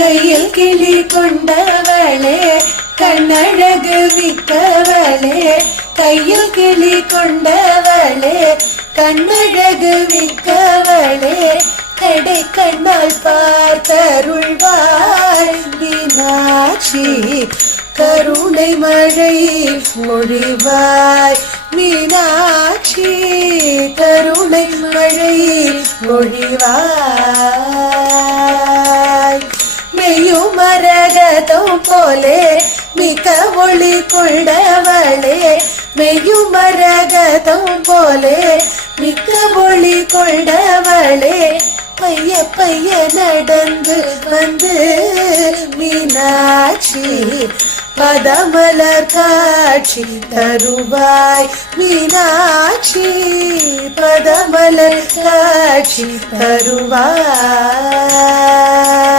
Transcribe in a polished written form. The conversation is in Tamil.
கையில் கிளி கொண்டவளே கண்ணழகு மிக்கவளே, கையில் கிளி கொண்டவளே கண்ணழகு மிக்கவளே, கடை கண்ணால் பார்த்தருள்வாய் மீனாட்சி, கருணை மழை மொழிவாய் மீனாட்சி, கருணை மழை மொழிவாய். மெய்யும் மரகதம் போலே மிக ஒளி கொண்டவளே, மெய்யும் மரகதம் போலே மிக்க ஒளி கொண்டவளே, பைய பைய நடந்து வந்து மீனாட்சி, பதமலர் காட்சி தருவாய் மீனாட்சி, பதமலர் காட்சி தருவாய்.